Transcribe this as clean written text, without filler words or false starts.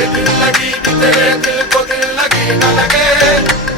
ये दिल लगी कि तेरे दिल को दिल लगी न लगे।